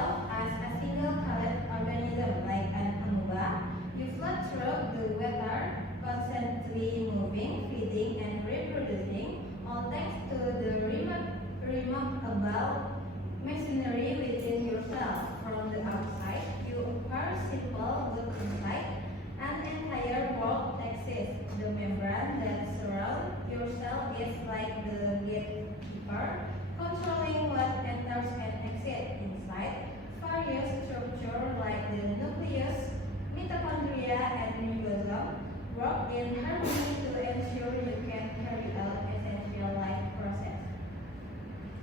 yourself as a single-celled organism like an amoeba. You float through the water, constantly moving, feeding, and reproducing, all thanks to the remarkable machinery within yourself. From the outside, you appear simple, but inside, an entire world exists. The membrane that surrounds your cell is like the gatekeeper, controlling what enters and exits inside. Various structures like the nucleus, mitochondria, and ribosome work in harmony to ensure you can carry out essential life process.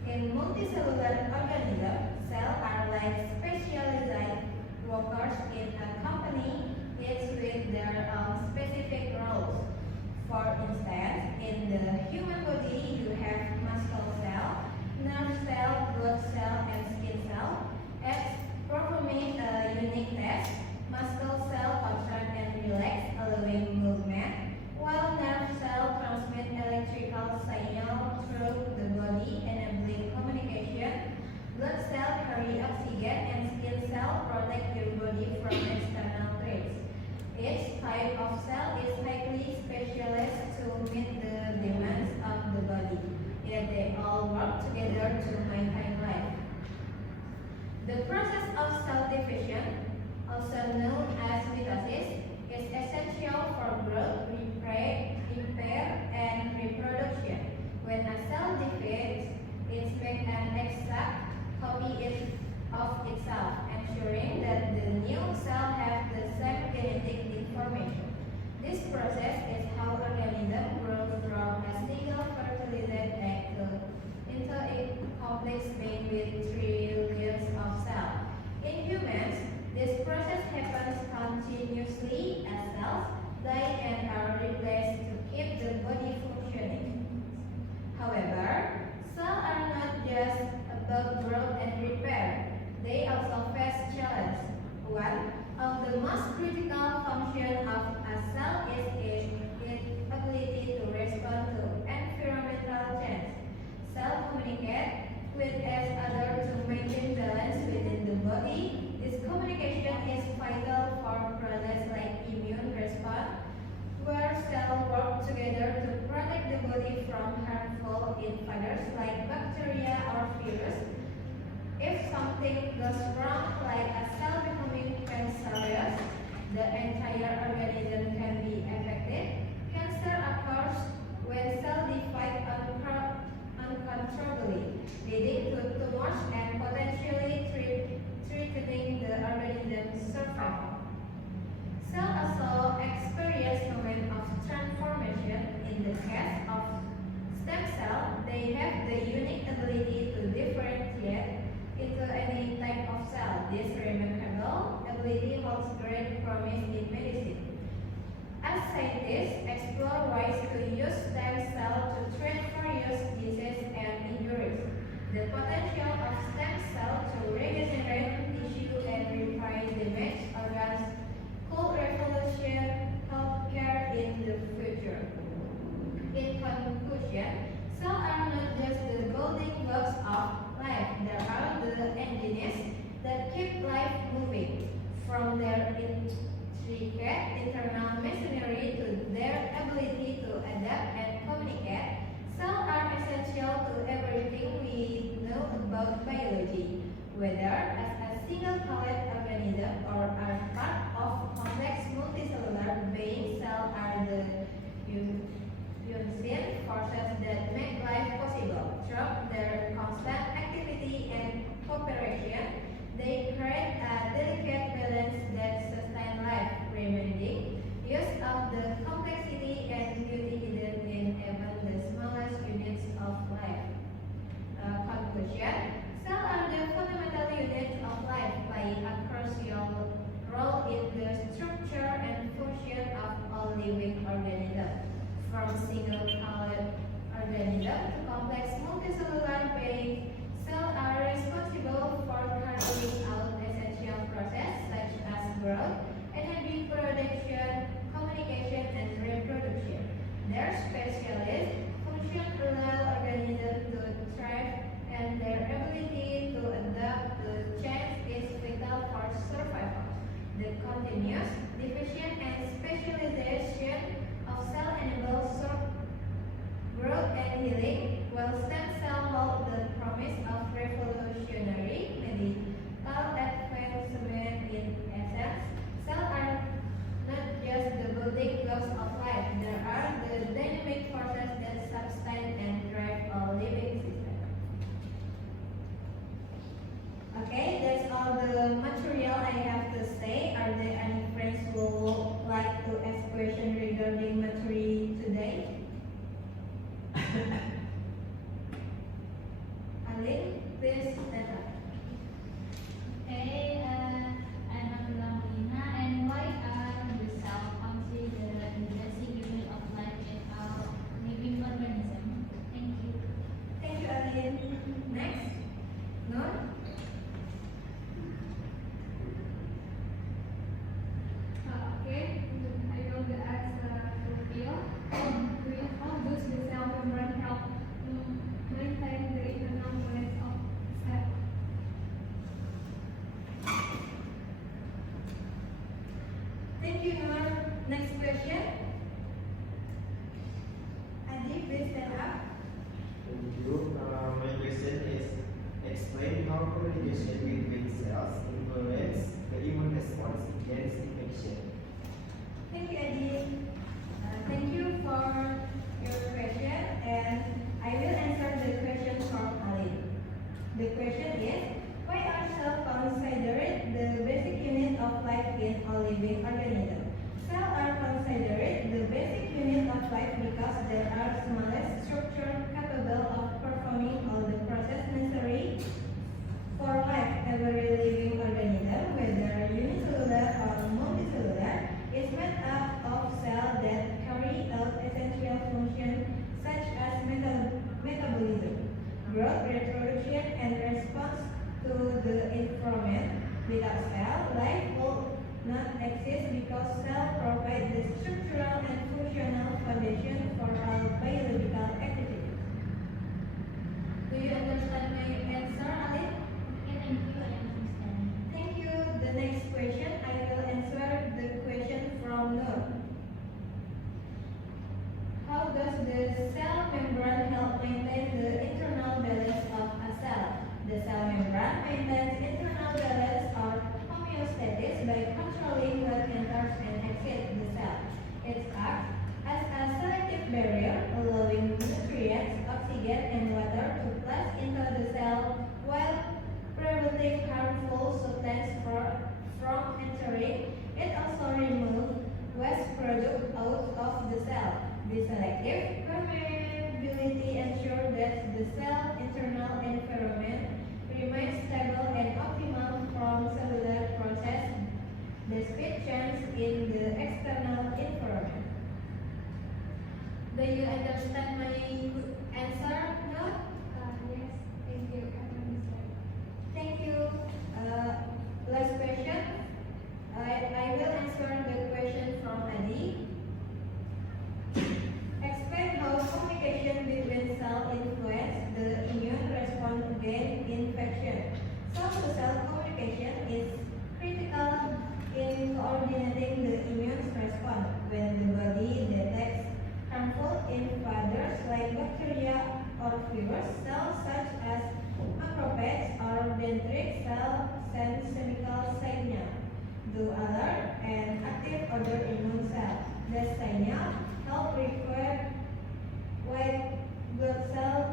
In multicellular organisms, cells are like specialized workers in a company, each with their own specific roles. For instance, in the human body, you have muscle cell, nerve cell, blood cell, and skin cell. Each performing a unique task. Muscle cell contract and relax, allowing movement, while nerve cell transmit electrical signal through the body, enabling communication. Blood cell carry oxygen, and skin cell protect your body from external threats. Each type of cell is highly specialized to meet the demands of the body, yet they all work together to maintain life. The process of cell division, also known as mitosis, is essential for growth, repair, and reproduction. When a cell divides, it makes an exact copy of itself, ensuring that the new cell has the same genetic information. This process is how organisms grow from a single fertilized egg into a complex being with trillions of cells. In humans, this process happens continuously as cells die and are replaced to keep the body functioning. However, cells are not just about growth and repair. They also face challenges. One of the most critical functions of a cell is its ability to respond to environmental change. Cells communicate with each other to maintain balance within the body. This communication is vital for processes like immune response, where cells work together to protect the body from harmful invaders like bacteria or virus. If something goes wrong, like a cell becoming cancerous, the entire organism can be affected. Cancer occurs when cells divide uncontrollably, leading to tumors and potentially threatening the organism's survival. Cells also experience moments of transformation. In the case of stem cells, they have the unique ability to differentiate into any type of cell. This remarkable ability holds great promise in medicine. As scientists explore ways to use stem cells to treat various diseases and injuries, the potential of stem cells to regenerate tissue and repair damaged organs could revolutionize healthcare in the future. In conclusion, cells are not just the building blocks of life. There are the engines that keep life moving, from their intricate internal machinery to their ability to adapt and communicate. Cells are essential to everything we know about biology, whether as a single-celled organism or as part of complex multicellular beings. Cells are the unseen forces that make life possible. Through their constant activity and cooperation, they create a delicate balance that sustains life, reminding us of the complexity and beauty hidden in even the smallest units of life. Conclusion: cells are the fundamental units of life, playing a crucial role in the structure and function of all living organisms. From single-celled organisms to Adeline next. Nur? Okay, I will ask Sophia. How does the cell membrane help maintain the internal balance of cell? Thank you, Nur. Next question. Adi, please stand up. Thank you. My question is, explain how communication between cells influence the immune response against infection. Thank you, Adi. Thank you for your question, and I will answer the question from Ali. The question is, why are cells considered the basic unit of life in all living organisms? Cells are considered the basic unit of life because they are smallest structure capable of performing all the process necessary for life. Every living organism, whether unicellular or multicellular, is made up of cells that carry out essential functions such as metabolism, growth, reproduction, and response to the environment. Without cell, life would not exist because cells provide the structural and functional foundation for all biological activities. Do you understand my answer, Ali? Okay, thank you. I understand. Thank you. The next question, I will answer the question from Nur. How does the cell membrane help maintain the internal balance of a cell? The cell membrane maintains internal balance or homeostasis by controlling what enters and exits the cell. It acts as a selective barrier, allowing nutrients, oxygen, and water to pass into the cell while preventing harmful substances from entering. It also removes waste products out of the cell. This selective permeability ensures that the cell internal environment remains stable and optimal from cellular process despite change in the external environment. Do you understand my answer? No? Yes, thank you. I understand. Thank you. Last question. I will answer the question from Adi. Explain how communication between cells influence the immune response against infection. Cell-to-cell communication is critical in coordinating the immune response. When the body detects harmful invaders like bacteria or virus, cells such as macrophages or dendritic cells send chemical signal to alert and active other immune cells. The signal help require white blood cells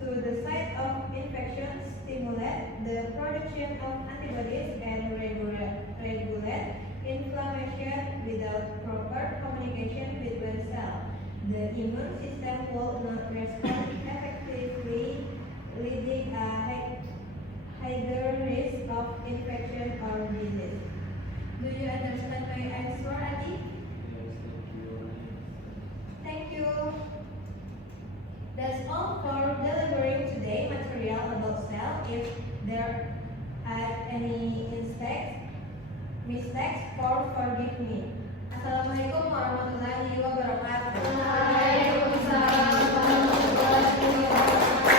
to the site of infection, stimulate the production of antibodies, and regulate inflammation. Without proper communication between cells, the immune system will not respond effectively, leading a higher risk of infection or disease. Do you understand my answer, Adi? Yes, thank you. Thank you. That's all for delivering today material about cell. If there are any mistakes, forgive me. Assalamualaikum warahmatullahi wabarakatuh. Waalaikumsalam warahmatullahi wabarakatuh.